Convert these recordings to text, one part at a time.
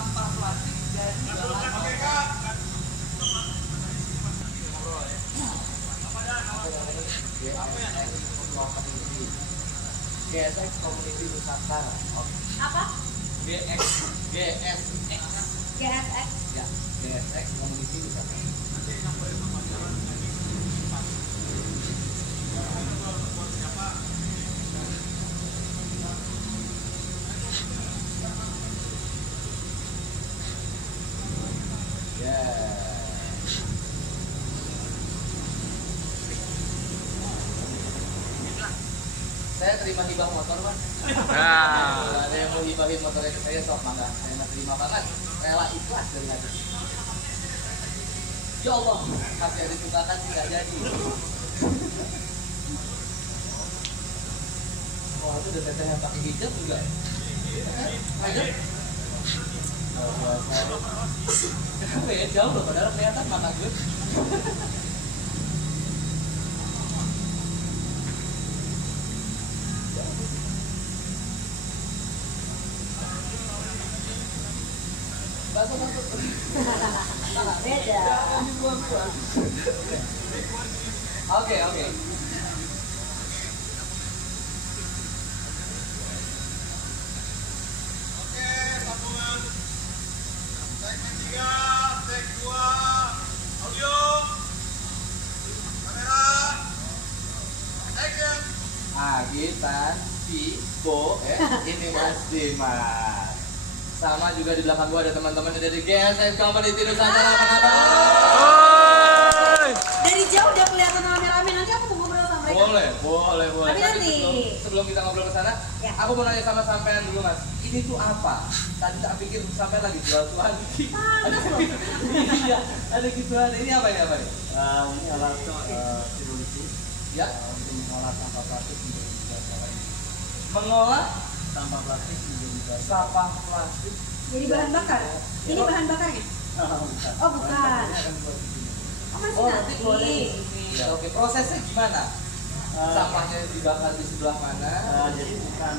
sampah plastik jadi bahan bakar. GSX Community Nusantara. Apa? GSX. GSX. Ya, GSX Community Nusantara. Saya terima hibah motor, Mas. Nah, ada yang mau hibahin motornya ke saya, sok mangga. Saya nggak terima banget. Rela ikhlas dari hati. Ya Allah, kasih yang disukakan sih nggak jadi. Wah, itu udah teteh yang pakai hijab juga. Hijab? Kenapa ya jauh loh, padahal kelihatan mata gue. Beda. Oke. Sambungan. Segmen 3, take 2, audio, kamera, action. Agitan, Cibo, ini Mas Dimas. Sama juga di belakang gua ada teman-teman dari GSX Community Nusantara. Apa kabar? Dari jauh udah kelihatan rame-rame, nanti aku mau ngobrol sama mereka. Boleh. Tapi nanti sebelum kita ngobrol ke sana, ya. aku mau nanya sama sampean dulu, Mas. Ini tuh apa? Tadi tak pikir sampai lagi jual tuhan. Iya, ada gituan. Ini apa ini? Ini alat hidrolisis Ya, untuk mengolah sampah plastik menjadi gas lain. mengolah Sampah plastik menjadi gas. sampah plastik. Jadi bahan bakar. Ini bahan bakarnya? Bukan. Oh, bukan. Ini akan buat di sini. Oh, masih Oh, nanti keluarnya nanti. di sini. Oke, prosesnya gimana? Sampahnya dibakar di sebelah mana? Jadi bukan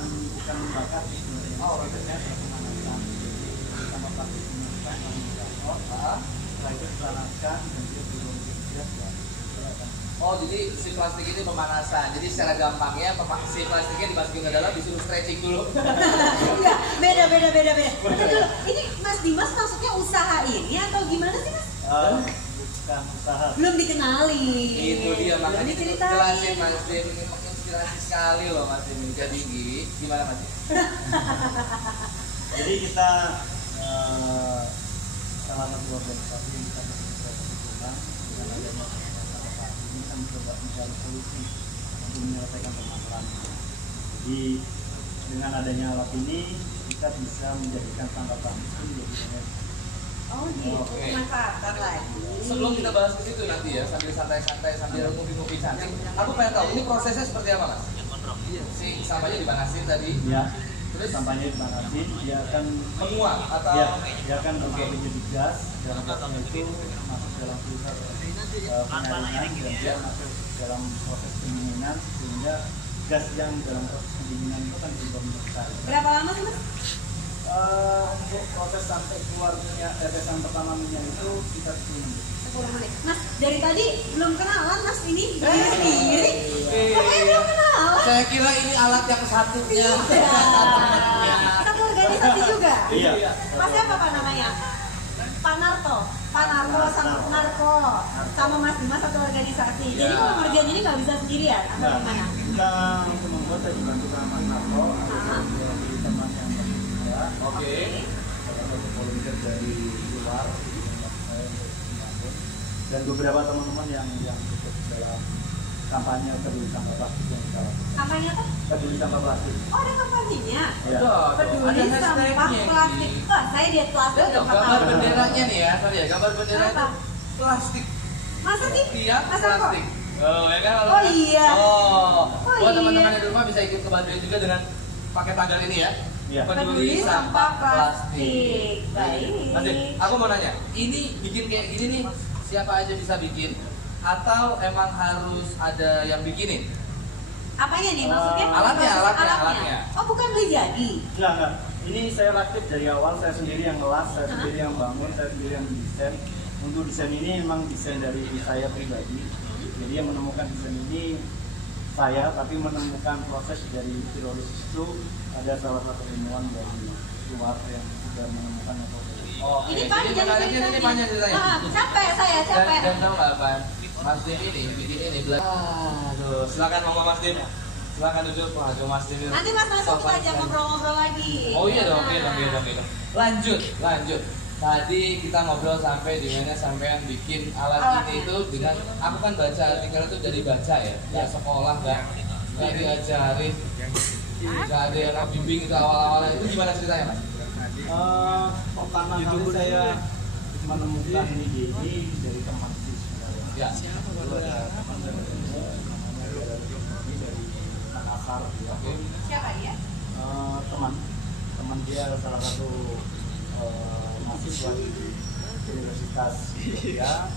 membakar sih sebenarnya. Prosesnya adalah pemanasan. Jadi sampah plastik dimasukkan dalam generator. Setelah itu dipanaskan dan dia belum gas ya. Oh, jadi si plastik ini pemanasan. Jadi secara gampangnya si plastiknya dimasukin ke dalam, disuruh stretching dulu. Enggak, beda. Tunggu dulu. Ini Mas Dimas maksudnya usaha ini atau gimana sih, Mas? Bukan usaha. Belum dikenali. Itu dia Belum makanya diceritain. jelasin Mas Dim, ini menginspirasi sekali loh Mas Dim. Jadi gimana Mas Dim? Jadi kita salah satu organisasi yang kita berkembang dengan adanya sampah plastik ini kan mencoba mencari solusi untuk menyelesaikan permasalahan. Jadi dengan adanya alat ini kita bisa menjadikan sampah plastik itu menjadi energi. Oh gitu, Oke. manfaatkan lagi. Sebelum kita bahas ke situ nanti ya, sambil santai-santai, sambil ngopi-ngopi cantik, aku pengen tahu ini prosesnya seperti apa Mas? Si sampahnya dipanasin tadi, Ya, terus sampahnya dipanasin, dia akan menguap atau ya, dia akan menjadi gas dan gasnya itu masuk dalam filter penyaringan dan dia masuk dalam proses pendinginan sehingga gas yang dalam proses pendinginan itu kan berubah menjadi cair. Berapa lama sih, Mas? Untuk proses sampai keluarnya tetesan pertama minyak itu sekitar 10 menit. 10 menit. Mas, dari tadi belum kenalan Mas ini berdiri sendiri. Pokoknya belum kenalan. saya kira ini alat yang satunya. Satu organisasi juga. Iya. Mas siapa Pak namanya? Pak Narto sama Narko sama Mas Dimas satu organisasi. Jadi kalau ngerjain ini nggak bisa sendirian atau Nah, gimana? kita untuk membuat saya dibantu sama Mas Narto, dari teman yang berbeda. Oke. Salah satu volunteer dari luar, saya untuk membangun. Dan beberapa teman-teman yang ikut dalam kampanye peduli sampah plastik yang kita lakukan. Kampanye apa? Peduli sampah plastik. Oh ada kampanyenya. Ya. Peduli sampah plastik. Wah saya diet plastik udah 4 Gambar tahun. benderanya nih ya, sorry ya, gambar bendera Apa? itu plastik. Masa sih? Tiang Masa kok? plastik. Oh ya kan? Oh iya. Oh, buat iya. teman-teman di rumah bisa ikut kebantuin juga dengan pakai tagar ini ya. Iya. Peduli sampah plastik. Baik. Mas Dim, aku mau nanya, ini bikin kayak gini nih, siapa aja bisa bikin? Atau emang harus ada yang bikinin? Apanya nih maksudnya? Alatnya. Oh bukan beli jadi. Enggak. Ini saya rakit dari awal, saya sendiri yang ngelas, saya sendiri yang bangun, saya sendiri yang desain. Untuk desain ini memang desain dari saya pribadi. Jadi yang menemukan desain ini saya, tapi menemukan proses dari pirolisis itu ada salah satu ilmuwan dari luar yang sudah menemukan metode. Oh, Ini panjang ceritanya. Ini panjang ceritanya. Capek saya, capek. Dan tahu nggak apa? Mas Dim ini bikin ini aduh, silakan Mama Mas Dim. Silakan duduk. Waduh Mas Dim. Nanti Mas masuk aja ngobrol-ngobrol lagi. Oh iya dong, oke. Lanjut. Tadi kita ngobrol sampai di mana sampean bikin alat ini itu dengan aku kan baca artikel itu dari baca ya sekolah nggak diajarin, nggak ada yang bimbing itu awal-awalnya itu gimana ceritanya Mas? Pertama kali saya menemukan ide ini dari teman sih sebenarnya. Ya. Dulu ada teman dari Makassar. Siapa dia? Teman dia salah satu mahasiswa di Universitas Indonesia.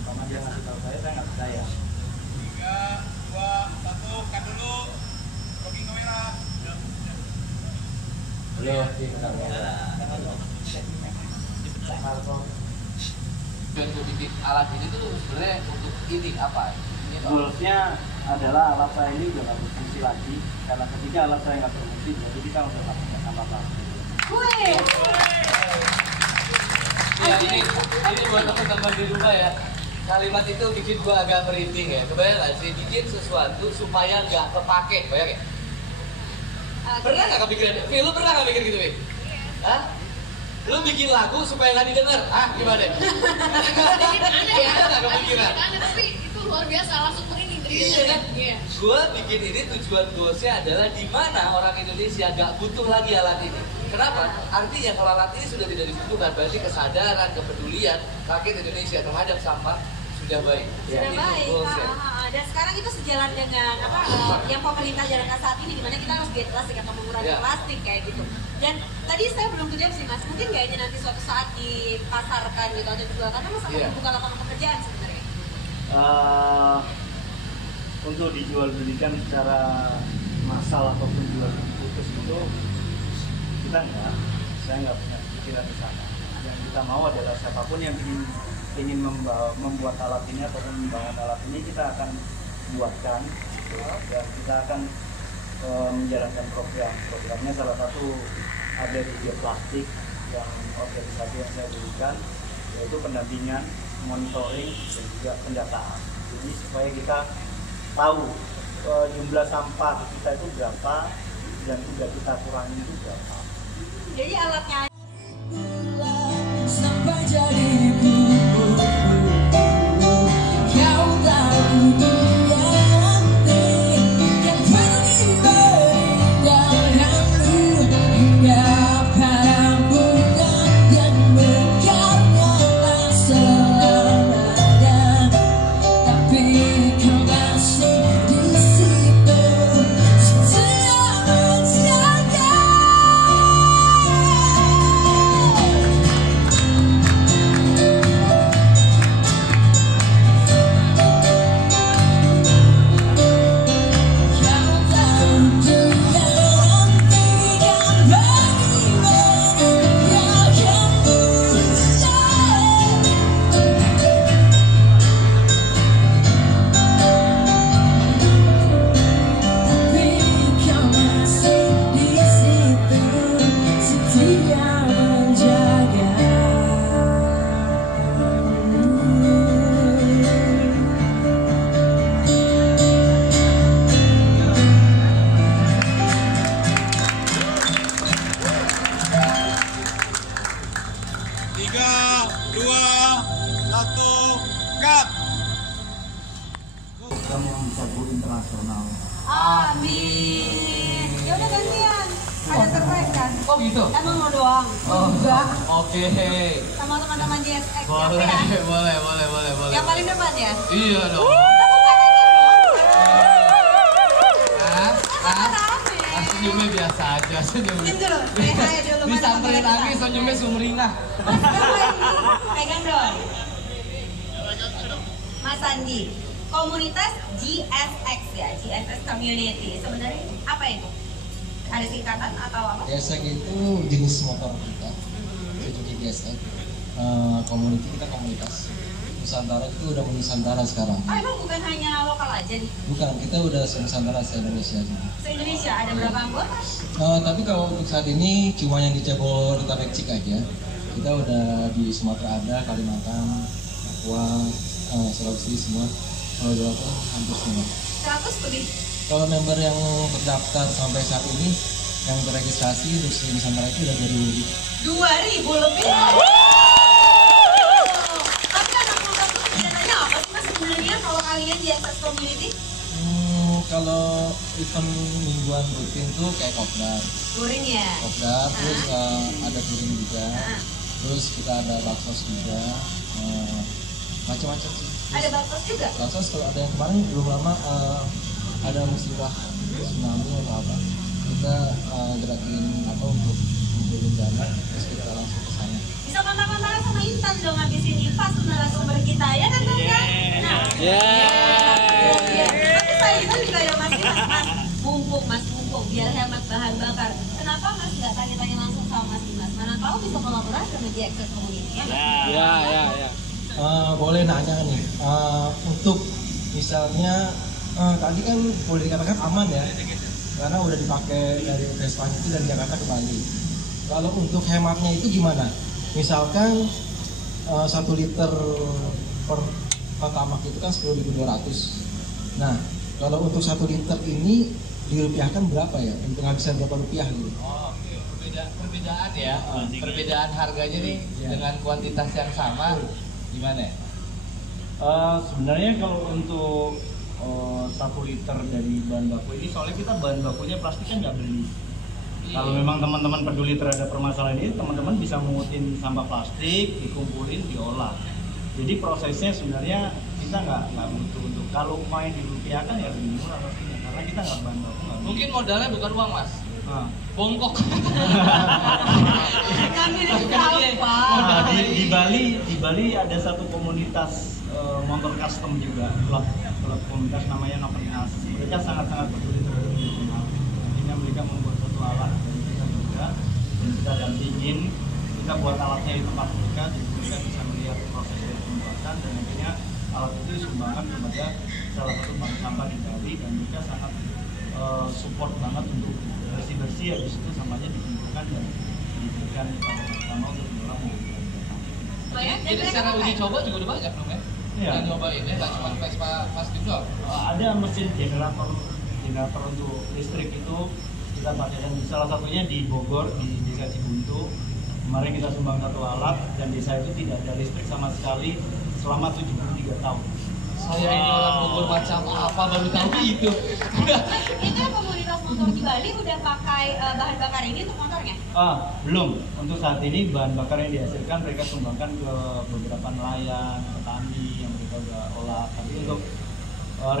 Pertama dia ngasih tahu saya nggak percaya. 3, 2, 1, kan dulu. Booking kamera. Belum, kita untuk bikin alat ini tuh sebenarnya untuk ini apa? Goalsnya adalah alat saya ini udah nggak berfungsi lagi karena ketika alat saya nggak berfungsi jadi kita udah nggak punya apa-apa. Wih. Ya ini buat teman-teman di rumah ya. Kalimat itu bikin gua agak merinding ya. Kebayang nggak sih bikin sesuatu supaya nggak kepake, bayang ya? Pernah nggak kepikiran? Lu pernah nggak mikir gitu, Wi? Hah? Lu bikin lagu supaya nggak didengar? Ah, gimana? Nggak kepikiran. Tapi itu luar biasa, langsung merinding. Iya kan? Gue bikin ini tujuan goalsnya adalah di mana orang Indonesia nggak butuh lagi alat ini. Kenapa? Artinya kalau alat ini sudah tidak dibutuhkan, berarti kesadaran, kepedulian rakyat Indonesia terhadap sampah sudah baik. Sudah Itu baik. goalsnya. Dan sekarang itu sejalan dengan apa yang pemerintah jalankan saat ini, dimana kita harus diet plastik atau mengurangi plastik kayak gitu. Dan tadi saya belum kejawab sih Mas, mungkin nggak ini nanti suatu saat dipasarkan gitu atau dijual karena Mas akan membuka lapangan pekerjaan sebenarnya. Untuk dijual belikan secara massal ataupun jual putus itu kita saya nggak punya pikiran di sana. Yang kita mau adalah siapapun yang ingin membuat alat ini ataupun membangun alat ini kita akan buatkan gitu. Dan kita akan menjalankan programnya salah satu ada di bioplastik yang organisasi yang saya berikan yaitu pendampingan, monitoring dan juga pendataan. Jadi supaya kita tahu jumlah sampah kita itu berapa dan sudah kita kurangi itu berapa. Jadi alatnya sampai jadi bubur. Kau tahu dia yang pergi meninggalkanmu hingga pada bulan yang berkarya selamanya. Tapi kau masih di situ setia menjaga. Kamu bisa go internasional. amin. Ya udah gantian. Ada surprise kan? Oh gitu? Emang mau doang? Enggak. Oke. Sama teman-teman JSX Boleh, ya? boleh. Yang paling depan ya? Iya dong. Senyumnya biasa aja, Senyum dulu, hai dulu. Disamperin lagi, senyumnya sumringah. Mas, pegang dong. Mas Andi, komunitas GSX ya, GSX Community. Sebenarnya apa itu? Ada singkatan atau apa? GSX itu jenis motor kita, Suzuki GSX. Community kita komunitas. Nusantara itu udah Nusantara sekarang. Oh, emang bukan hanya lokal aja nih? Bukan, kita udah Nusantara se-Indonesia juga. Se-Indonesia ada berapa anggota? Tapi kalau untuk saat ini cuma yang di Jabodetabek aja. Kita udah di Sumatera ada, Kalimantan, Papua, Sulawesi semua. Kalau Jawa hampir semua. 100 lebih. Kalau member yang terdaftar sampai saat ini yang terregistrasi untuk Nusantara itu udah 2.000 lebih. Tapi anak muda tuh kegiatannya apa sih mas sebenarnya kalau kalian di Access Community? Kalau event mingguan rutin tuh kayak kopdar. Touring ya? Kopdar, terus ada touring juga. Terus kita ada baksos juga. Macam-macam sih. Ada baksos juga? Baksos kalau ada yang kemarin belum lama ada musibah tsunami atau apa. Kita gerakin apa untuk mengumpulin dana, terus kita langsung ke sana. Bisa kontak-kontakan sama Intan dong habis ini pas narasumber kita ya kan Bang? Nah, tapi saya Intan juga ada mas mumpung biar hemat bahan bakar. Kenapa mas nggak tanya-tanya langsung sama mas Dimas? Mana tahu bisa kolaborasi sama di Access Community ya? Ya. Boleh nanya nih, untuk misalnya tadi kan boleh dikatakan aman ya, karena udah dipakai dari Vespa itu dari Jakarta ke Bali. Kalau untuk hematnya itu gimana? Misalkan 1 liter per Tamak itu kan 10.200. Nah, kalau untuk 1 liter ini dirupiahkan berapa ya? Untuk penghabisan berapa rupiah gitu? Oh, oke. Perbedaan ya, perbedaan harganya nih dengan kuantitas yang sama gimana ya? Sebenarnya kalau untuk 1 liter dari bahan baku ini, soalnya kita bahan bakunya plastik kan nggak beli. Kalau memang teman-teman peduli terhadap permasalahan ini, teman-teman bisa mengutin sampah plastik, dikumpulin, diolah. Jadi prosesnya sebenarnya kita nggak butuh untuk kalau main dirupiahkan ya lebih murah pastinya, karena kita nggak bahan baku. Mungkin modalnya bukan uang mas, bongkok. Di Bali ada satu komunitas motor custom juga, klub komunitas namanya Novenas. Mereka sangat-sangat peduli terhadap lingkungan. Artinya mereka membuat satu alat dari kita juga, dan kita dampingin. Kita buat alatnya di tempat mereka, jadi mereka bisa melihat proses dari pembuatan, dan akhirnya alat itu disumbangkan kepada salah satu bank sampah di Bali, dan mereka sangat support banget untuk bersih-bersih. Habis itu sampahnya dikumpulkan dan diberikan kepada pertama untuk diolah. Jadi secara uji coba juga udah banyak dong ya? Iya. Yang nyobain ya, nggak cuma Vespa plastik doang. Ada mesin generator untuk listrik itu kita pakai, dan salah satunya di Bogor di Desa Cibuntu. Kemarin kita sumbang satu alat, dan desa itu tidak ada listrik sama sekali selama 73 tahun. Saya ini orang Bogor macam apa baru tahu itu. Itu komunitas motor di Bali udah pakai bahan bakar ini untuk motornya? Belum. Untuk saat ini bahan bakar yang dihasilkan mereka sumbangkan ke beberapa nelayan, petani yang mereka udah olah. Tapi untuk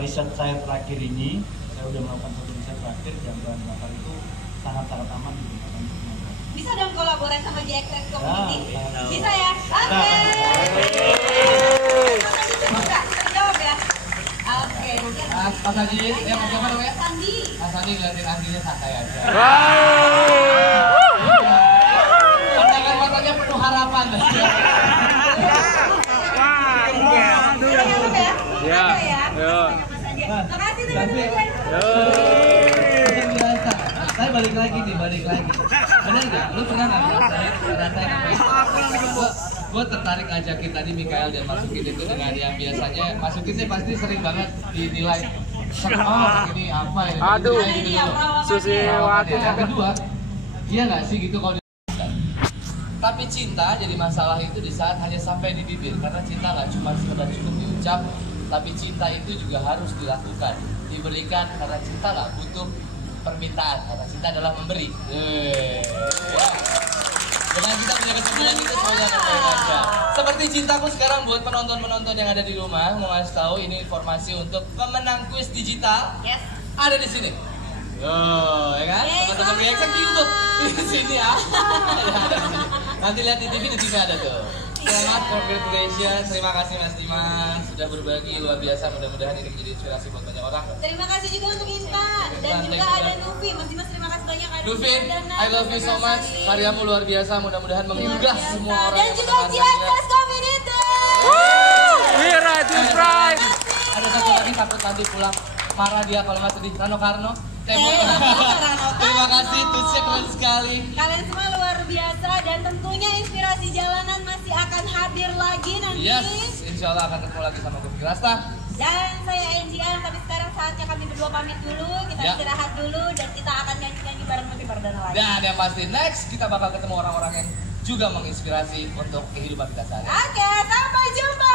riset saya terakhir ini, saya udah melakukan satu riset terakhir, dan bahan bakar itu sangat-sangat aman digunakan untuk motor. Bisa dong kolaborasi sama di Access Community? Bisa ya? Terjawab ya? Oke, nanti Mas Haji, Mas siapa namanya? Sandi. Mas Sandi ngeliatin Angginya santai aja. Pandangan matanya penuh harapan. Terima kasih teman-teman. Saya balik lagi. Bener nggak? Lu pernah nggak ngerasain apa itu? Gue tertarik ajakin tadi Mikael dan masukin itu dengan yang biasanya masukinnya pasti sering banget dinilai. Ini apa ini? Aduh, Susiwati. Yang kedua, iya nggak sih gitu kalau tapi cinta jadi masalah itu di saat hanya sampai di bibir, karena cinta nggak cuma sekedar cukup diucap, tapi cinta itu juga harus dilakukan, diberikan, karena cinta nggak butuh permintaan, karena cinta adalah memberi. Dengan kita punya kesempatan itu semuanya akan baik aja. Seperti cintaku sekarang buat penonton-penonton yang ada di rumah, mau ngasih tahu ini informasi untuk pemenang kuis digital. Yes. Ada di sini. Ya kan? Teman-teman GXX di YouTube di sini ya. Nanti lihat di TV ada tuh. Selamat, congratulations. Terima kasih Mas Dimas sudah berbagi luar biasa. Mudah-mudahan ini menjadi inspirasi buat banyak orang. Terima kasih juga untuk Intan dan juga ada Nufi. Mas Dimas terima kasih banyak. Nufi, I love you so much. Karyamu luar biasa. Mudah-mudahan menggugah semua orang. Dan juga Ciatas Community. Wira to Pride. Ada satu lagi takut nanti pulang marah dia kalau nggak sedih. Rano Karno. Terima kasih, Tusnya keren sekali. Kalian semua luar biasa dan tentunya inspirasi jalanan masih akan hadir lagi nanti. Yes, insya Allah akan ketemu lagi sama Gopi Rasta. Dan saya NGR, tapi sekarang saatnya kami berdua pamit dulu. Kita istirahat dulu dan kita akan nyanyi-nyanyi bareng Novi Pardana lagi. Dan yang pasti next kita bakal ketemu orang-orang yang juga menginspirasi untuk kehidupan kita sehari-hari. Oke, sampai jumpa.